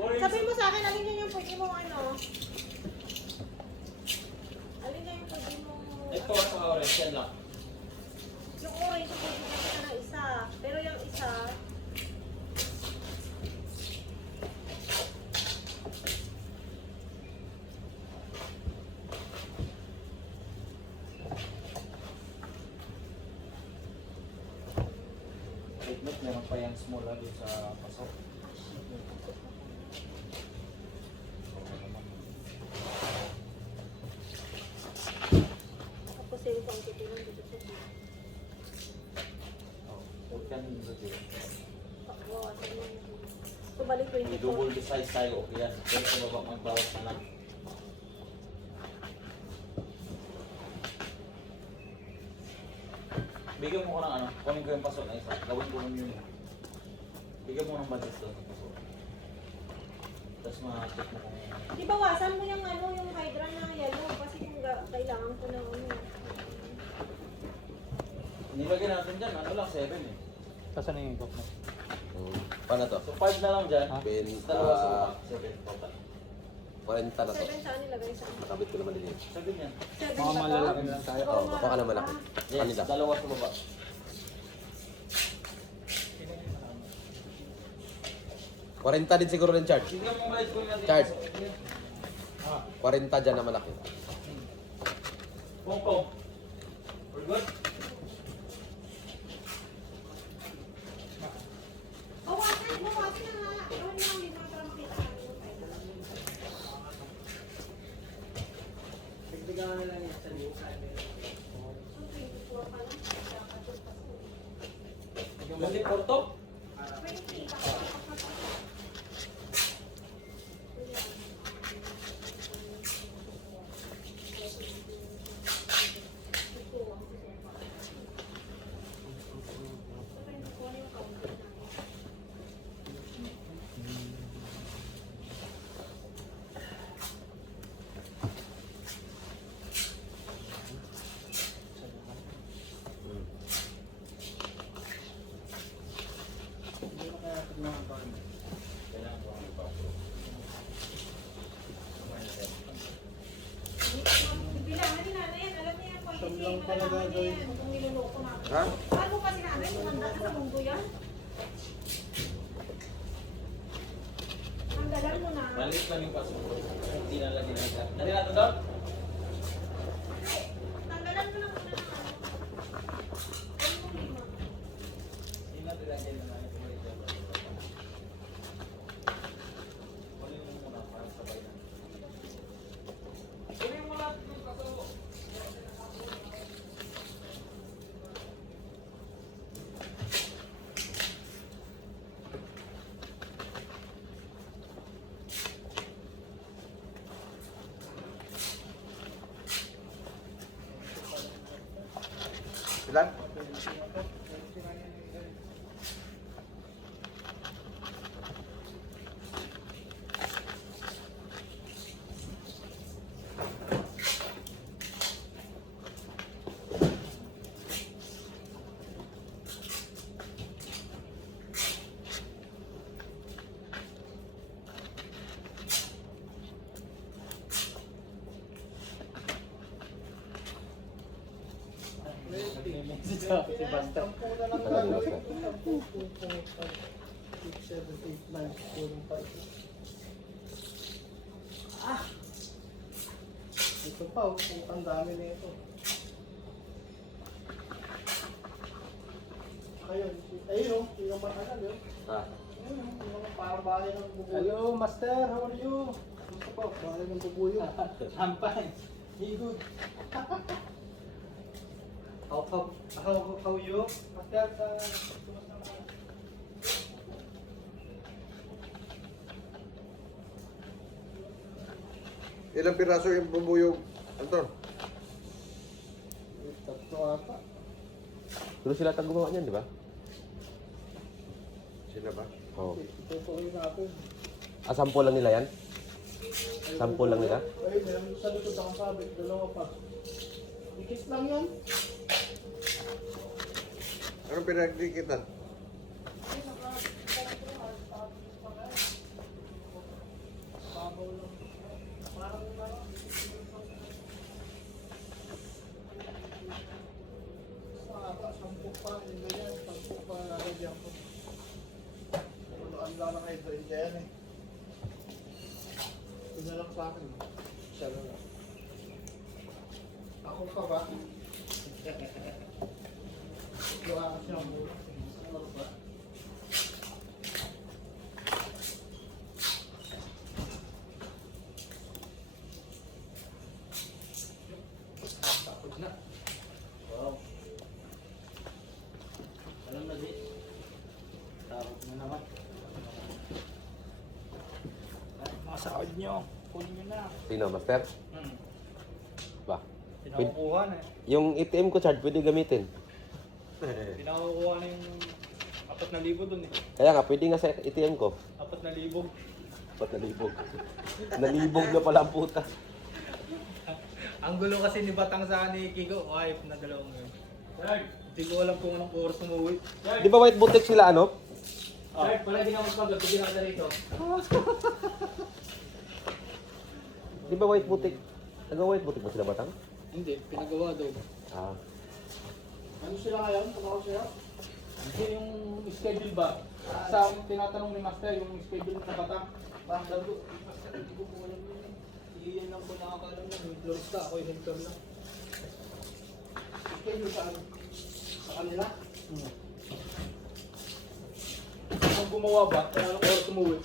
Sabihin mo sa akin, alin yun yung pwede mo ano? Alin yun yung pwede mo... Ito sa orange, yan lang. Yung orange, yung pwede ka na isa. Pero yung isa... Wait, meron pa yung small lagi sa pasok. Tapos yung quantity lang dito sa dito. Huwag ka nyo sa dito. Pagbawasan mo yung... So, balik May 24. double the size tayo, okay yan. Pero sa baba magbawas na lang. Bigyan mo ko ng ano, kunin ko yung pasok na isa. Gawin ko ng yun. Bigyan mo ng budget doon sa pasok. Tapos ma-check mo kung... Di bawasan mo yung ano, yung hydra na yellow kasi kung kailangan ko ng ano. Nilagay natin dyan, ano lang, 7 eh. Saan na yung ikot mo? Paano to? So 5 na lang dyan. Ha? Dalawa sa baba, 7 total. 40 na to. 7 saan nilagay sa Nakabit ko naman din yun. 7 yan. 7 Mga ba malalaki to? lang tayo. Oo, baka na malaki. Yes, Kanila. dalawa sa baba. Kwarenta din siguro ng charge. Bigyan mo ulit ko yung Charge. Ah, 40 dyan na malaki. Pong pong. We're good? Bawasan na nga. Ano lang din para makita namin yung hydra. Nagbigawan na lang yan sa liyo. So, 24 pa lang. Kakatod pa sa Kasi porto? 20. Hindi na kaya tignan ba? Kailangan ko ang ipapro. Bilangan ni nanay yan. Alam niya yung quantity. Siyam lang pala Malalaman niya gagawin. yan kung niloloko namin. Ha? Paano kasi nanay? Tumanda ka sa mundo yan. Tanggalan mo na. Maliit lang yung pasok. Hindi na lagi na isa. Dali natin doon? Tanggalan mo lang muna ng ano. Ano yung lima? Hindi natin lagyan na natin. Kunin mo muna para sabay na. Kunin mo lahat yung pasok. Ilan? Nag-message ako si Basta. Sampu na lang gagawin. 6, 7, 8, 9, 4, 5. Ito pa, ang dami na ito. Ayun, ayun, yung matagal yun. Ah. Ayun, yung mga parang bahay ng bubuyo. Hello, Master. How are you? Gusto pa, bahay ng bubuyo. I'm fine. You good? How you? Master, Ilang piraso yung bubuyog, Anton? tatlo ata. Pero sila tag gumawa niyan, di ba? Sila ba? Oo. Tutuloy natin. Ah, sample lang nila yan? Sample lang nila? Ay, meron sa likod akong sabi, dalawa pa. Ikis lang yun. Anong pinagdikitan? sa akin. Siya lang. Ako ka ba? Gawa ka siya mo. Ano ba? Tapos na. Wow. Alam na di. Tawag na naman. Mga sahod nyo. Kunin nyo na. Sino, master? Ba? Pinakukuha na eh. Yung ATM ko, Chad, pwede gamitin. Pinakukuha na yung 4,000 dun eh. Kaya nga, pwede nga sa ATM ko. 4,000. Ba't nalibog? Nalibog na pala ang puta. Ang gulo kasi ni Batang sa ni Kiko. Ay, na dalawang yun. Hindi ko alam kung anong oras umuwi. Di ba white boutique sila, ano? Sir, pala di ka magpagod. Bigyan ako na rito. Di ba white boutique? Nag-white boutique ba sila, Batang? Hindi, pinagawa daw. Ah. Ano sila ngayon? Tumawag sila? Hindi yung schedule ba? Sa tinatanong ni Master, yung schedule sa Batang. Parang daw ko, Master, hindi ko po alam yun eh. Iyan lang po nakakalam na. May florista, ako yung helper lang. Schedule saan? Sa kanila? Kung gumawa ba, kaya anong oras umuwi?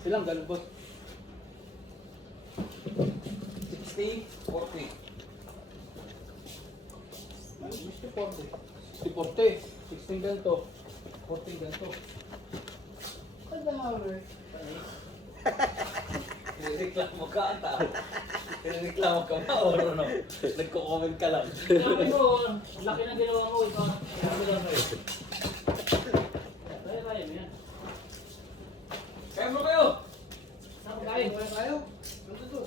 Silang ganun boss. 60, 40. Mr. 40. 40. 16 ganito. 14 ganito. Ano rin? Nireklamo ka ang tao. Nireklamo ka ba o no? Nagko-comment ka lang. Sabi mo, laki na ginawa ko. Ito, ano lang kayo? Kaya mo yan. Kaya mo kayo! Saan kain? Wala tayo? Ano to?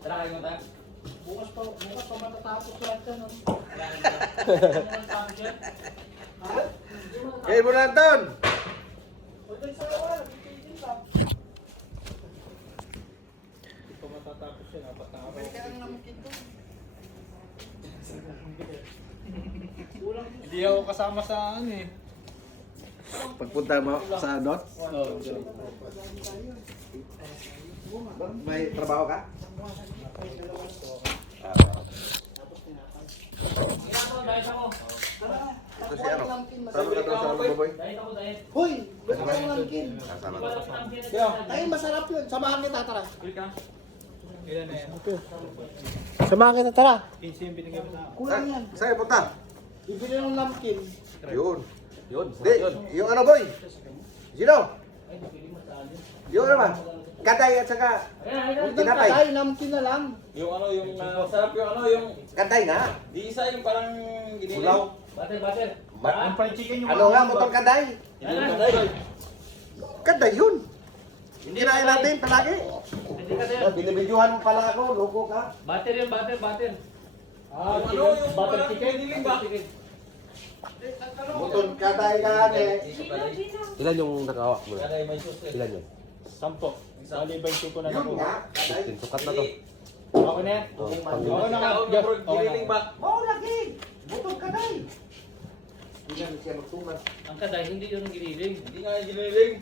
Tara kayo mo tayo. Bukas pa matatapos lahat yan. Ano? Ha? Hey, Bonanton! Huwag tayo sa kawan. Hindi ka. Hindi pa matatapos yan. Apat na araw. Kaya ang lamkin to. Hindi ako kasama sa ano eh. Pagpunta mo sa dot, Oo. may trabaho ka? Ito si ano? Sama ka daw sa Luboy? Hoy! Gusto ko ng lamkin. Kasama ka. Ay, masarap yun. Samahan kita, tara. Ilan na yan? Samahan kita, tara. 15 yung binigay mo sa akin. Kulang yan. Saan punta? Bibili ng lamkin. Yun. Yun, Di, yung ano boy? Sino? Yung ano ba? Katay at saka Huwag nang tinapay. katay, lamkin na lang. yung ano, yung sarap yung ano, yung Katay nga. di isa yung parang giniling. Ulaw. Butter. Ma- Ang fried chicken yung Ano nga, motor katay? Hindi yung kaday. Katay yun. Hindi na natin palagi. Hindi ka sir. Binibidyohan mo pala ako, loko ka. Butter yung butter. Ah, Yung ano, yung butter parang chicken. giniling ba? Motor katay ka Iso kaday. Ilan yung nakawak mo? Kaday may sus eh. Ilan yun? 10. Bali 20 ko na Yun nakuha. nga. Katay. Sukat na to. Okay na yan. Oh, Okay pang- na. Tao Yes, na bro, okay na. giniling ba? Mau lagi. Motor katay. Hindi na siya magtungan. Ang kaday, hindi yun ang giniling. Hindi nga yung giniling.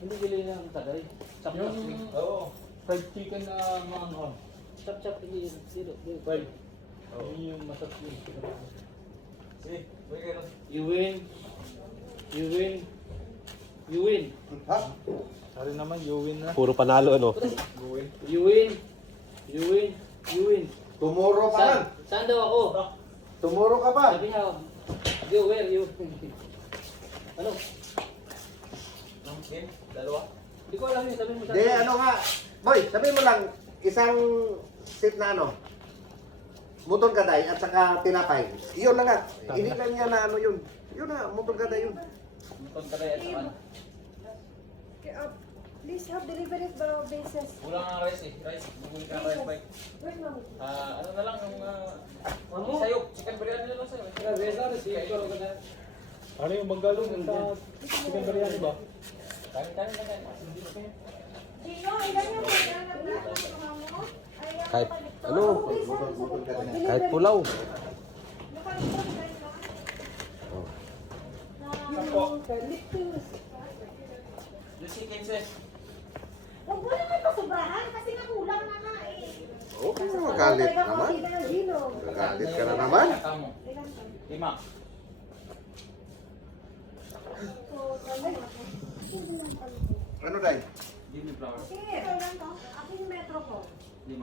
Hindi giniling ang kaday. Chop-chop. Oo. Fried chicken na maanghang. Chop-chop, hindi yun. Zero. Fried. Yun yung masarap yun. Sige, may ganun. You win. You win. You win. Ha? Sorry naman, you win na. Puro panalo ano? You win. You win. You win. Tomorrow pa lang. Saan daw ako? Tomorrow ka pa. Sabi niya, you where you. Ano? Game, dalawa. Hindi ko alam yun. Sabi mo sa Di, ano nga. Boy, sabihin mo lang, isang seat na ano, motor kaday at saka tinapay. Iyon na nga. Hindi lang niya na ano yun. Yun na, motor kaday yun. Muton kaday at saka. Please have delivery basis. Kulang ang rice eh. Rice. Bumuli ka ng rice bike. Wait lang. Ano na lang yung sayok. Chicken biryani na lang sa'yo. Ano yung Manggalo sa chicken biryani ba? Kain na kain. Dino, ilan yung kaya na black mo? Kahit, ano, kahit pulaw. Nakalikot guys lang. Oh. Na lip tools. Lucy Kinses. Nagagalit naman. Nagagalit ka na naman. Tamo. Ilan ka? 5. So, ano? Ano, Day? Jimmy Flower. Ito lang to. Ako yung metro ko. 5.